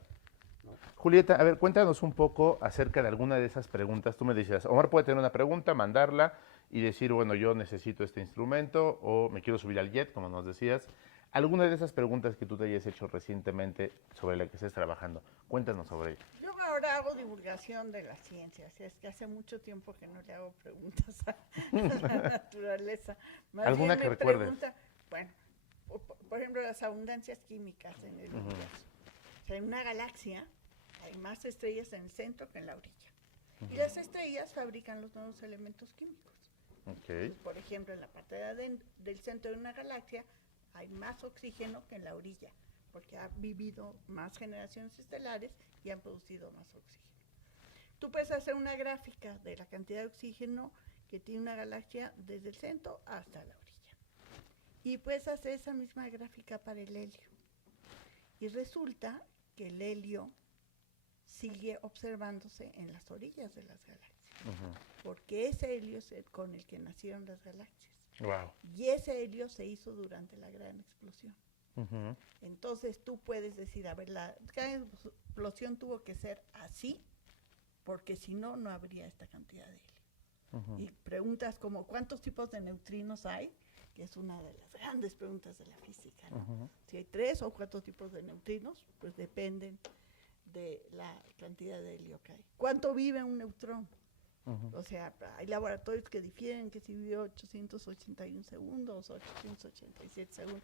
¿no? Julieta, a ver, cuéntanos un poco acerca de alguna de esas preguntas. Tú me decías, Omar puede tener una pregunta, mandarla y decir, bueno, yo necesito este instrumento o me quiero subir al jet, como nos decías. ¿Alguna de esas preguntas que tú te hayas hecho recientemente sobre la que estés trabajando? Cuéntanos sobre ello. Yo ahora hago divulgación de la ciencia, así es que hace mucho tiempo que no le hago preguntas a la naturaleza. Más ¿Alguna bien que recuerdes? Bueno, por ejemplo, las abundancias químicas en el universo. O sea, en una galaxia hay más estrellas en el centro que en la orilla. Y las estrellas fabrican los nuevos elementos químicos. Entonces, por ejemplo, en la parte del centro de una galaxia hay más oxígeno que en la orilla, porque ha vivido más generaciones estelares y han producido más oxígeno. Tú puedes hacer una gráfica de la cantidad de oxígeno que tiene una galaxia desde el centro hasta la orilla. Y puedes hacer esa misma gráfica para el helio. Y resulta que el helio sigue observándose en las orillas de las galaxias, porque ese helio es el con el que nacieron las galaxias. Wow. Y ese helio se hizo durante la gran explosión. Entonces tú puedes decir, a ver, la gran explosión tuvo que ser así, porque si no, no habría esta cantidad de helio. Y preguntas como, ¿cuántos tipos de neutrinos hay? Que es una de las grandes preguntas de la física, ¿no? Si hay 3 o 4 tipos de neutrinos, pues dependen de la cantidad de helio que hay. ¿Cuánto vive un neutrón? O sea, hay laboratorios que difieren, que si vive 881 segundos, 887 segundos.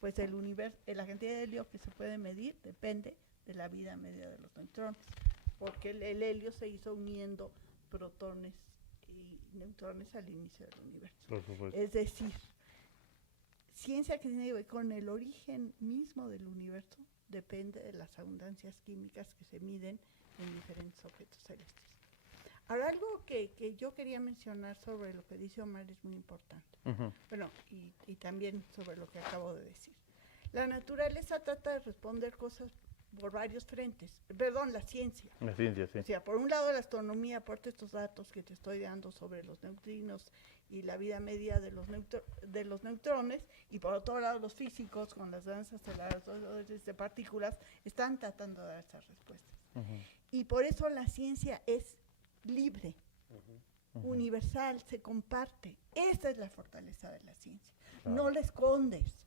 Pues el universo, la cantidad de helio que se puede medir depende de la vida media de los neutrones, porque el helio se hizo uniendo protones y neutrones al inicio del universo. Es decir, ciencia que tiene que ver con el origen mismo del universo depende de las abundancias químicas que se miden en diferentes objetos celestes. Ahora, algo que yo quería mencionar sobre lo que dice Omar es muy importante. Bueno, y también sobre lo que acabo de decir. La naturaleza trata de responder cosas por varios frentes. Perdón, la ciencia. La ciencia, sí. O sea, por un lado la astronomía aporta estos datos que te estoy dando sobre los neutrinos y la vida media de los neutrones, y por otro lado los físicos con las grandes aceleradores de partículas están tratando de dar esas respuestas. Y por eso la ciencia es libre, universal, se comparte. Esa es la fortaleza de la ciencia. No la escondes.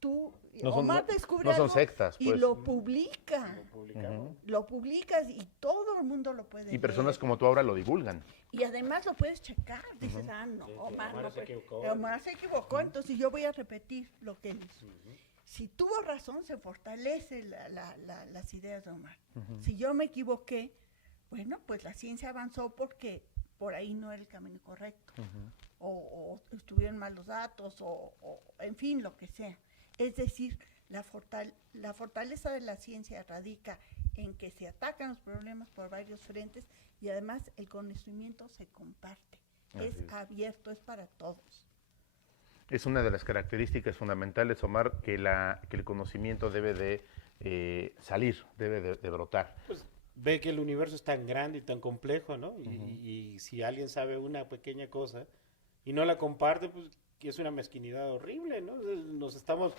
tú, No son- Omar no- descubre no son algo sectas, y pues. lo publica. Ujú. Lo publicas y todo el mundo lo puede Y personas leer. como tú ahora lo divulgan. Y además lo puedes checar. Dices, no, Sí, Omar, Omar no se fue- equivocó. Omar se equivocó, entonces yo voy a repetir lo que él hizo. Si tuvo razón, se fortalece las ideas de Omar. Si yo me equivoqué, bueno, pues la ciencia avanzó porque por ahí no era el camino correcto. O estuvieron mal los datos, o en fin, lo que sea. Es decir, la fortaleza de la ciencia radica en que se atacan los problemas por varios frentes y además el conocimiento se comparte. Es Así es. abierto, es para todos. Es una de las características fundamentales, Omar, que el conocimiento debe de salir, debe de brotar. Pues ve que el universo es tan grande y tan complejo, ¿no? Y si alguien sabe una pequeña cosa y no la comparte, pues que es una mezquinidad horrible, ¿no? Nos estamos,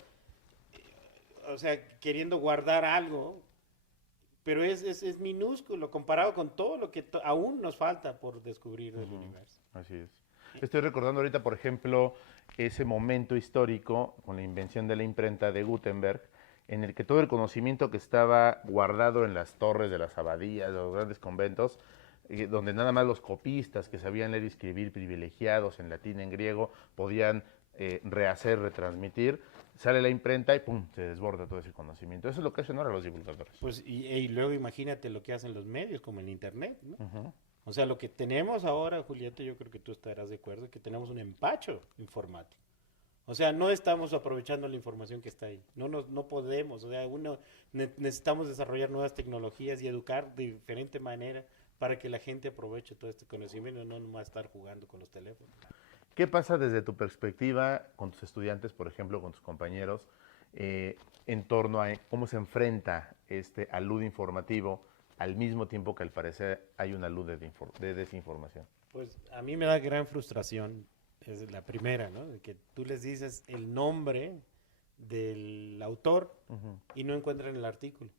o sea, queriendo guardar algo, pero es minúsculo comparado con todo lo que aún nos falta por descubrir del universo. Así es. Estoy recordando ahorita, por ejemplo, ese momento histórico con la invención de la imprenta de Gutenberg, en el que todo el conocimiento que estaba guardado en las torres de las abadías, de los grandes conventos, donde nada más los copistas que sabían leer y escribir, privilegiados en latín, en griego, podían rehacer, retransmitir, sale la imprenta y ¡pum!, se desborda todo ese conocimiento. Eso es lo que hacen ahora los divulgadores. Pues y luego imagínate lo que hacen los medios, como el internet, ¿no? O sea, lo que tenemos ahora, Julieta, yo creo que tú estarás de acuerdo, que tenemos un empacho informático. O sea, no estamos aprovechando la información que está ahí. No podemos. O sea, necesitamos desarrollar nuevas tecnologías y educar de diferente manera para que la gente aproveche todo este conocimiento, no nomás estar jugando con los teléfonos. ¿Qué pasa desde tu perspectiva con tus estudiantes, por ejemplo, con tus compañeros, en torno a cómo se enfrenta este alud informativo al mismo tiempo que al parecer hay una luz de desinformación? Pues a mí me da gran frustración, es la primera, ¿no? De que tú les dices el nombre del autor y no encuentran el artículo,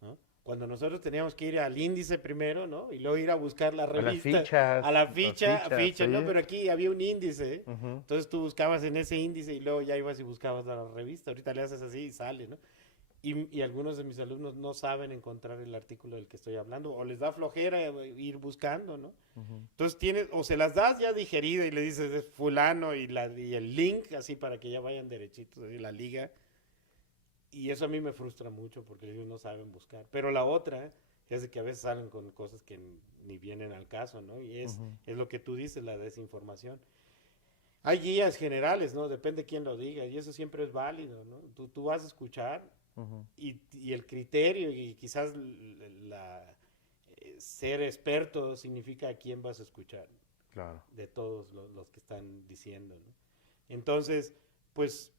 ¿no? Cuando nosotros teníamos que ir al índice primero, ¿no? Y luego ir a buscar la revista. A la ficha, sí. ¿no? Pero aquí había un índice, entonces tú buscabas en ese índice y luego ya ibas y buscabas la revista. Ahorita le haces así y sale, ¿no? Y algunos de mis alumnos no saben encontrar el artículo del que estoy hablando, o les da flojera ir buscando, ¿no? Entonces o se las das ya digerida y le dices es fulano y el link, así para que ya vayan derechitos, así, la liga. Y eso a mí me frustra mucho porque ellos no saben buscar. Pero la otra es de que a veces salen con cosas que ni vienen al caso, ¿no? Y es lo que tú dices, la desinformación. Hay guías generales, ¿no? Depende quién lo diga y eso siempre es válido, ¿no? Tú vas a escuchar y el criterio y quizás ser experto significa a quién vas a escuchar. Claro. De todos los que están diciendo, ¿no? Entonces, pues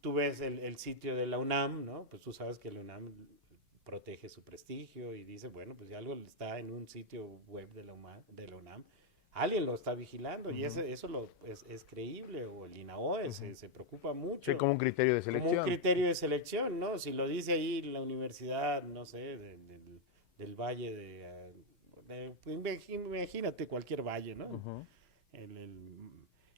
tú ves el sitio de la UNAM, ¿no? Pues tú sabes que la UNAM protege su prestigio y dice, bueno, pues ya algo está en un sitio web de la UNAM, alguien lo está vigilando y eso es creíble, o el INAOE se preocupa mucho. Sí, como un criterio de selección. Como un criterio de selección, ¿no? Si lo dice ahí la universidad, no sé, del Valle imagínate cualquier valle, ¿no?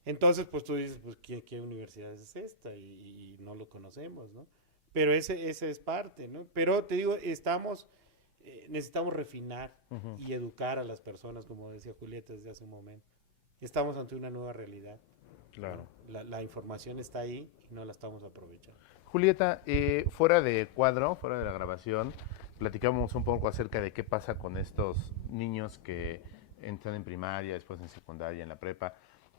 Entonces, pues tú dices, pues, ¿qué universidad es esta? Y no lo conocemos, ¿no? Pero ese es parte, ¿no? Pero te digo, necesitamos refinar y educar a las personas, como decía Julieta desde hace un momento. Estamos ante una nueva realidad. Claro. La información está ahí y no la estamos aprovechando. Julieta, fuera de cuadro, fuera de la grabación, platicamos un poco acerca de qué pasa con estos niños que entran en primaria, después en secundaria, en la prepa,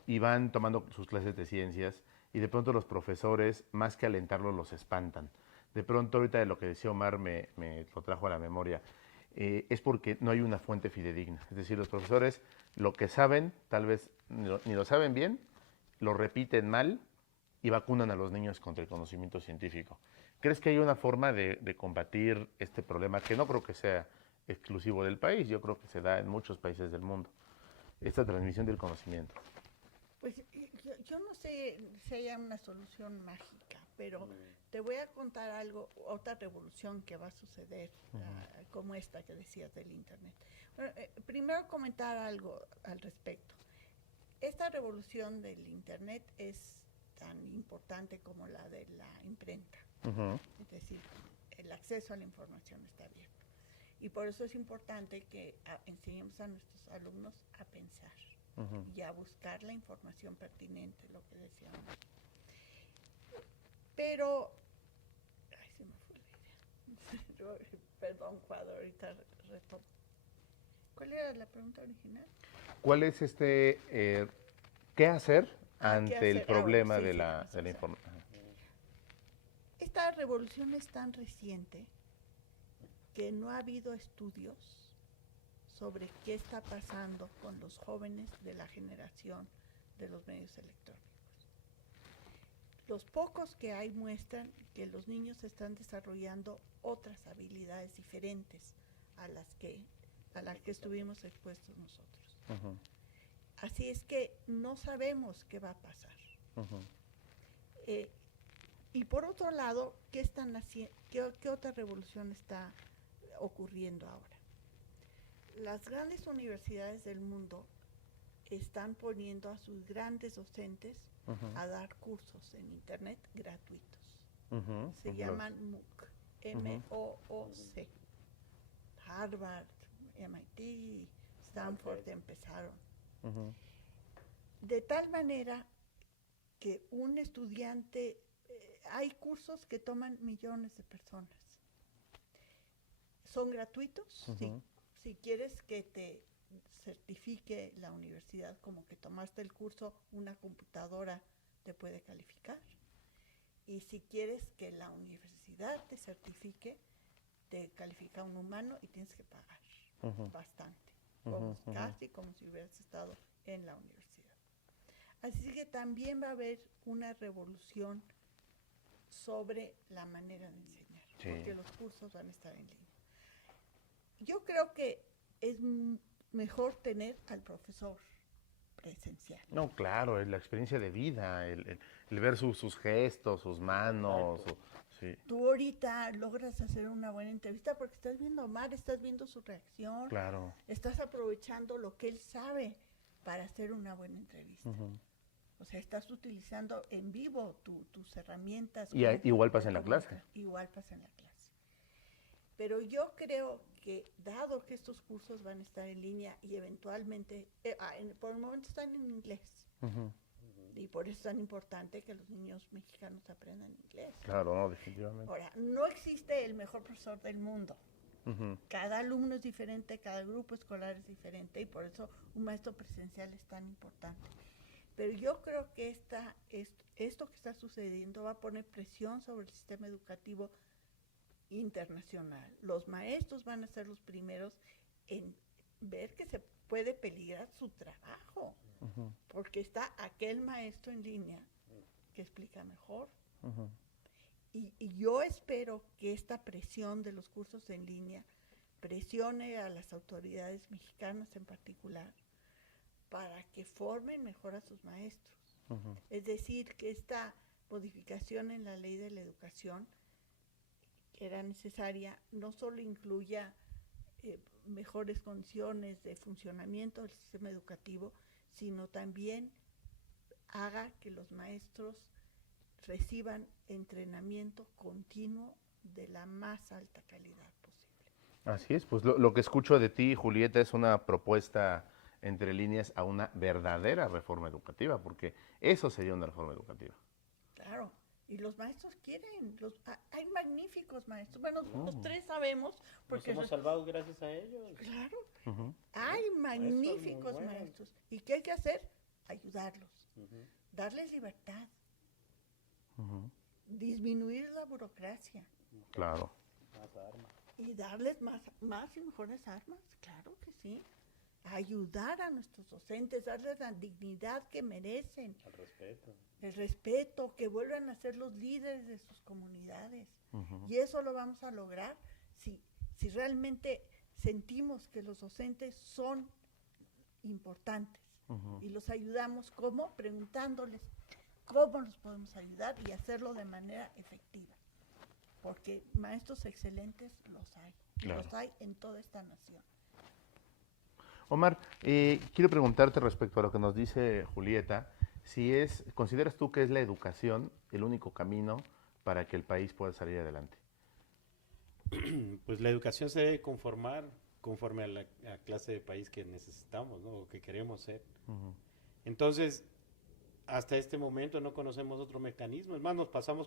y van tomando sus clases de ciencias, y de pronto los profesores, más que alentarlos, los espantan. De pronto, ahorita de lo que decía Omar me lo trajo a la memoria, es porque no hay una fuente fidedigna. Es decir, los profesores lo que saben, tal vez ni lo saben bien, lo repiten mal y vacunan a los niños contra el conocimiento científico. ¿Crees que hay una forma de combatir este problema que no creo que sea exclusivo del país? Yo creo que se da en muchos países del mundo, esta transmisión del conocimiento. Pues yo no sé si haya una solución mágica, pero te voy a contar algo, otra revolución que va a suceder, como esta que decías del Internet. Bueno, primero comentar algo al respecto. Esta revolución del Internet es tan importante como la de la imprenta. Es decir, el acceso a la información está abierto. Y por eso es importante que enseñemos a nuestros alumnos a pensar y a buscar la información pertinente, lo que decíamos. Pero, ay, se me fue la idea. Perdón, Cuadro, ahorita retomo. ¿Cuál era la pregunta original? ¿Cuál es qué hacer ante el problema sí, de sí, la sí. información? Esta revolución es tan reciente que no ha habido estudios sobre qué está pasando con los jóvenes de la generación de los medios electrónicos. Los pocos que hay muestran que los niños están desarrollando otras habilidades diferentes a las que estuvimos expuestos nosotros. Así es que no sabemos qué va a pasar. Y por otro lado, ¿qué otra revolución está ocurriendo ahora? Las grandes universidades del mundo están poniendo a sus grandes docentes a dar cursos en internet gratuitos. Se llaman MOOC, M-O-O-C. Harvard, MIT, Stanford empezaron. De tal manera que un estudiante, hay cursos que toman millones de personas. ¿Son gratuitos? Sí. Si quieres que te certifique la universidad como que tomaste el curso, una computadora te puede calificar. Y si quieres que la universidad te certifique, te califica un humano y tienes que pagar bastante, casi como si hubieras estado en la universidad. Así que también va a haber una revolución sobre la manera de enseñar, porque los cursos van a estar en línea. Yo creo que es mejor tener al profesor presencial. No, claro, es la experiencia de vida, el ver sus gestos, sus manos. Sí. Tú ahorita logras hacer una buena entrevista porque estás viendo a Omar, estás viendo su reacción. Claro. Estás aprovechando lo que él sabe para hacer una buena entrevista. O sea, estás utilizando en vivo tus herramientas. Y igual pasa en la clase. Igual pasa en la clase. Pero yo creo que, dado que estos cursos van a estar en línea y eventualmente, por el momento están en inglés. Y por eso es tan importante que los niños mexicanos aprendan inglés. Claro, no, definitivamente. Ahora, no existe el mejor profesor del mundo. Cada alumno es diferente, cada grupo escolar es diferente y por eso un maestro presencial es tan importante. Pero yo creo que esto que está sucediendo va a poner presión sobre el sistema educativo internacional. Los maestros van a ser los primeros en ver que se puede peligrar su trabajo, porque está aquel maestro en línea que explica mejor. Y yo espero que esta presión de los cursos en línea presione a las autoridades mexicanas en particular para que formen mejor a sus maestros. Es decir, que esta modificación en la ley de la educación que era necesaria no solo incluya mejores condiciones de funcionamiento del sistema educativo, sino también haga que los maestros reciban entrenamiento continuo de la más alta calidad posible. Así es, pues lo que escucho de ti, Julieta, es una propuesta entre líneas a una verdadera reforma educativa, porque eso sería una reforma educativa. Claro, y los maestros quieren, hay magníficos maestros, bueno, los tres sabemos, porque nos hemos salvado gracias a ellos. Claro, hay magníficos maestros, ¿y qué hay que hacer? Ayudarlos, darles libertad, disminuir la burocracia. Claro. Más armas. Y darles más y mejores armas, claro que sí. Ayudar a nuestros docentes, darles la dignidad que merecen. El respeto. El respeto, que vuelvan a ser los líderes de sus comunidades. Y eso lo vamos a lograr si realmente sentimos que los docentes son importantes. Y los ayudamos, ¿cómo? Preguntándoles cómo los podemos ayudar y hacerlo de manera efectiva. Porque maestros excelentes los hay. Claro. Los hay en toda esta nación. Omar, quiero preguntarte respecto a lo que nos dice Julieta, ¿consideras tú que es la educación el único camino para que el país pueda salir adelante? Pues la educación se debe conformar conforme a la clase de país que necesitamos, ¿no? O que queremos ser. Entonces, hasta este momento no conocemos otro mecanismo. Es más,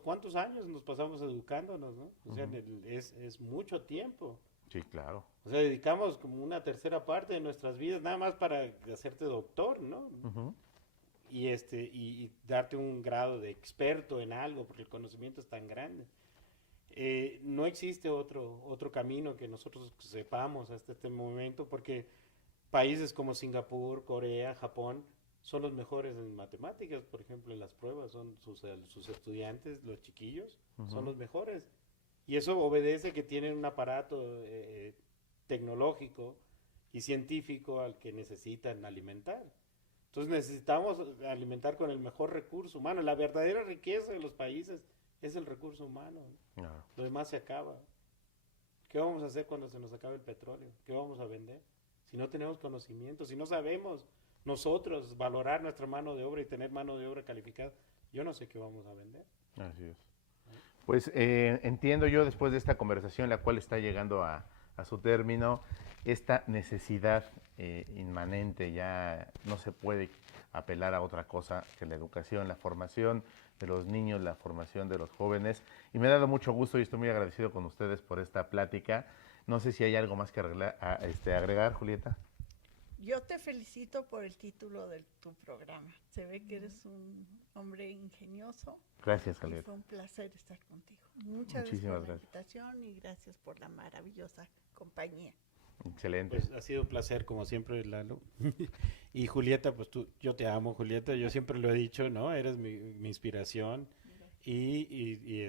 ¿cuántos años nos pasamos educándonos, ¿no? O sea, es mucho tiempo. Sí, claro. O sea, dedicamos como una tercera parte de nuestras vidas nada más para hacerte doctor, ¿no? Y darte un grado de experto en algo, porque el conocimiento es tan grande. No existe otro camino que nosotros sepamos hasta este momento, porque países como Singapur, Corea, Japón, son los mejores en matemáticas, por ejemplo, en las pruebas, son sus estudiantes, los chiquillos, son los mejores. Y eso obedece que tienen un aparato tecnológico y científico al que necesitan alimentar. Entonces necesitamos alimentar con el mejor recurso humano. La verdadera riqueza de los países es el recurso humano. Lo demás se acaba. ¿Qué vamos a hacer cuando se nos acabe el petróleo? ¿Qué vamos a vender? Si no tenemos conocimiento, si no sabemos nosotros valorar nuestra mano de obra y tener mano de obra calificada, yo no sé qué vamos a vender. Así es. Pues entiendo yo, después de esta conversación, la cual está llegando a su término, esta necesidad inmanente, ya no se puede apelar a otra cosa que la educación, la formación de los niños, la formación de los jóvenes. Y me ha dado mucho gusto y estoy muy agradecido con ustedes por esta plática. No sé si hay algo más que agregar, Julieta. Yo te felicito por el título de tu programa. Se ve que eres un hombre ingenioso. Gracias, Y Julieta. fue un placer estar contigo. Muchas gracias por la invitación y gracias por la maravillosa compañía. Excelente. Pues ha sido un placer, como siempre, Lalo. Y Julieta, pues yo te amo, Julieta. Yo siempre lo he dicho, ¿no? Eres mi inspiración. Y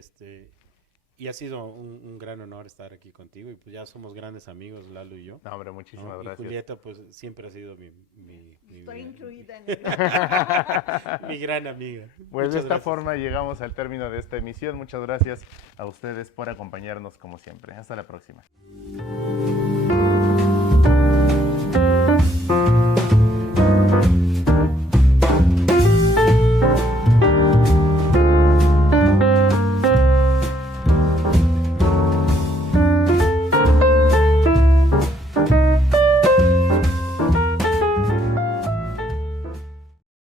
ha sido un gran honor estar aquí contigo. Y pues ya somos grandes amigos, Lalo y yo. No, hombre, muchísimas ¿no? gracias. Y Julieta, pues siempre ha sido Estoy incluida en el... mi gran amiga. Pues Muchas de esta gracias. forma llegamos al término de esta emisión. Muchas gracias a ustedes por acompañarnos como siempre. Hasta la próxima.